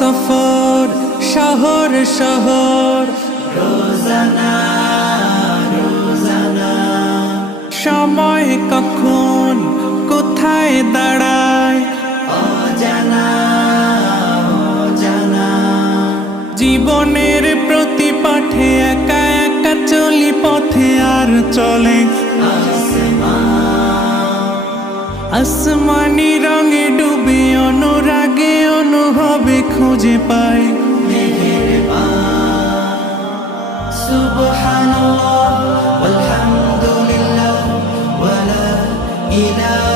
সফর শহর শহর রোজানা রোজানা সময় কখন কোথায় দাঁড়ায় অজানা অজানা জীবনের প্রতি পাঠে একা একা চলি পথে আর চলে আসমানি রঙে ডুবে অনুরাগে অনুভবে খুঁজে পাই সুবহানাল্লাহ ওয়ালহামদুলিল্লাহ ওয়ালা ইলাহা